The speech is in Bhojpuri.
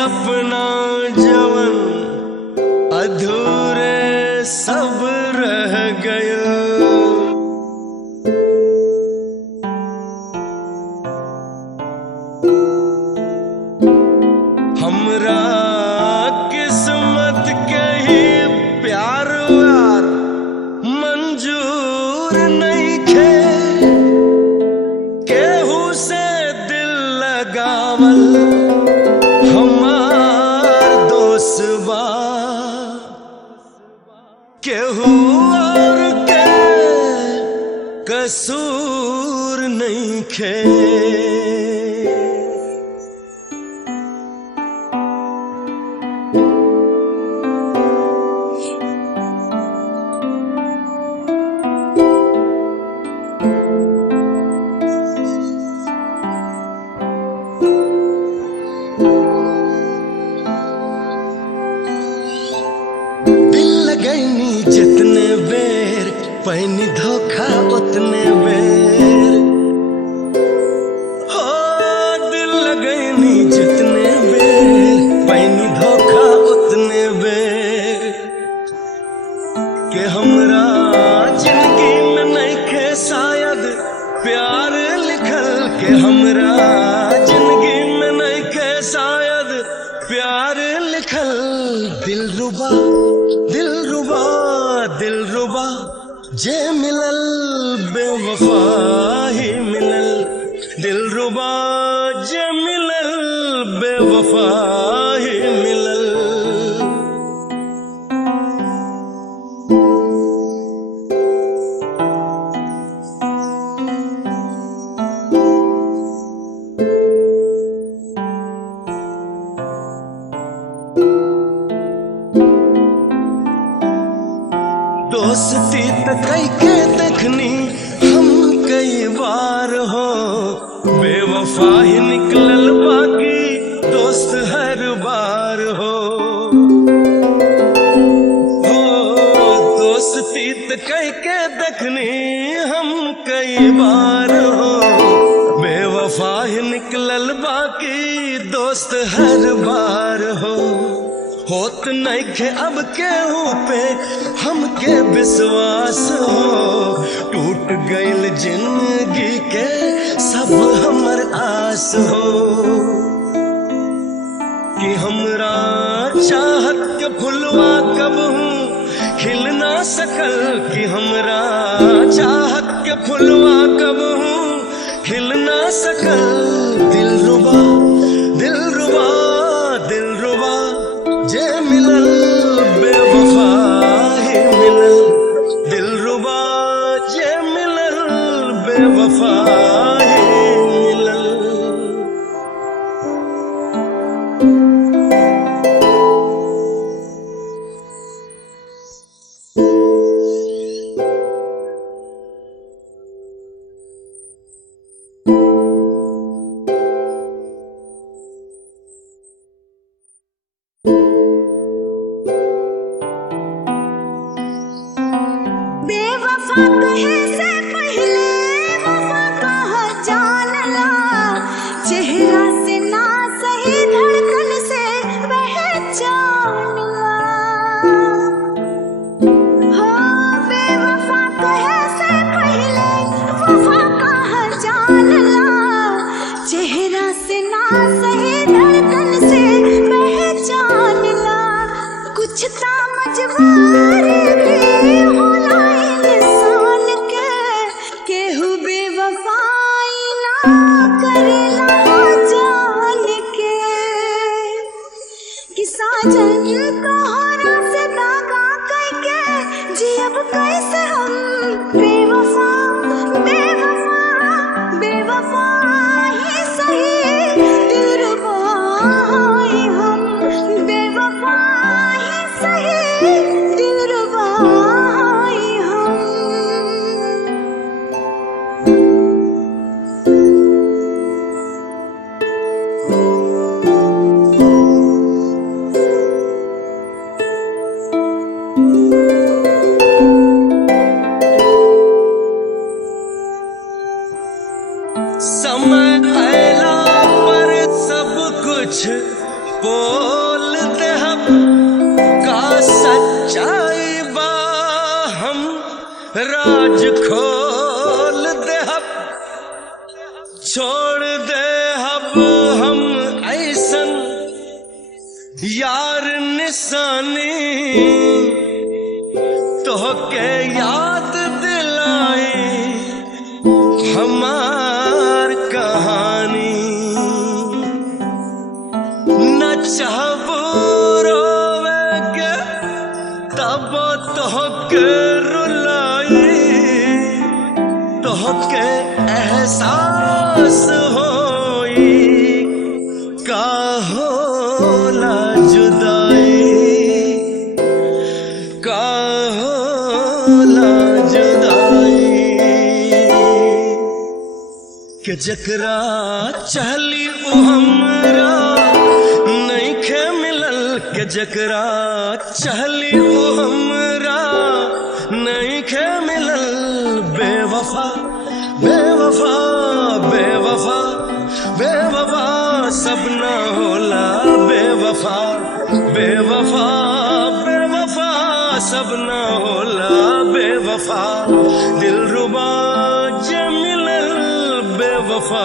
सपना जवन अधूरे सब रह गयो। हमरा किस्मत के ही प्यार व्यार मंजूर नहीं खे, केहू से दिल लगावल हमार दोस्त बा, केहू और के कसूर नहीं खे। लगैनी जितने बेर पैनी धोखा उतने बेर, हो दिल लगैनी जितने बेर पैनी धोखा उतने बेर, के हमरा जिंदगी में नहीं खे शायद प्यार लिखल, के हमरा जिंदगी में नहीं खे शायद प्यार लिखल। दिलरुबा दिलरुबा दिलरुबा जे मिलल बेवफा ही मिलल, दिलरुबा जे मिलल बेवफा ही मिलल। दोस्ती त कई के देखनी हम कई बार हो, बेवफा ही निकलल बाकी दोस्त हर बार हो। दोस्ती त कई के देखनी हम कई बार हो, बेवफा ही निकलल बाकी दोस्त हर बार हो। होत नहीं खे अब केहू पे हमके विश्वास हो, टूट गईल जिंदगी के सब हमर आस हो। कि हमरा चाहत के फुलवा कबहू खिल ना सकल, कि हमरा चाहत के फुलवा कबहू खिल ना सकल। दिलरुबा दिलरुबा दिलरुबा जे मिलल बेवफा ही मिलल, दिलरुबा जे मिलल बेवफा ही मिलल। बेवफा कहे से पहले वफा कहा जानला, चेहरा से ना सही धड़कन से पहचानला। हाँ बेवफा कहे से पहले वफा कहा जानला, चेहरा से ना सही धड़कन से पहचानला। कुछ ता मजबूरी भी होला इंसान के, केहू बेवफाई ना करेला जान के। कि साजन तोहरा से दागा करके जियब कैसे हम, बेवफा बेवफा बेवफा ही सही दिलरुबा ही हम, बेवफा ही सही दिलरुबा ही हम। समय आयला पर सब कुछ निशानी तो के याद दिलाई हमार कहानी न चाहबो रोवे के तब तो के रुलाई तो के एहसास होई का होला जुदाई का होला जुदाई के जकरा चहली वो हमरा नहीं खे मिलल के जकरा चहली वो हमरा नहीं खे मिलल बेवफा बेवफा बेवफा बेवफा सब ना होला बेवफा बेवफा बेवफा सब ना होला बेवफा दिलरुबा जे मिलल बेवफा